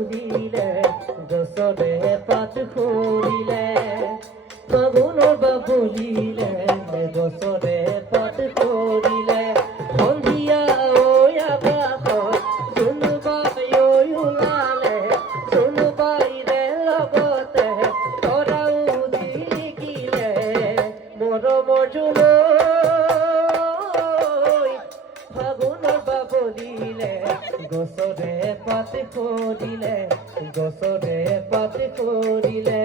বলিলে গছৰে পাত সৰিলে ফাগুনৰ বা বলিলে গছৰে পাত সৰিলে সন্ধিয়া ঐ আকাশত কোনোবাই ওলালে কোনোবাইৰে লগতে তৰাও জিলিকিলে মৰমৰ জোনৈ ফাগুনৰ বা বলিলে গছৰে পাত সৰিলে গছৰে পাত সৰিলে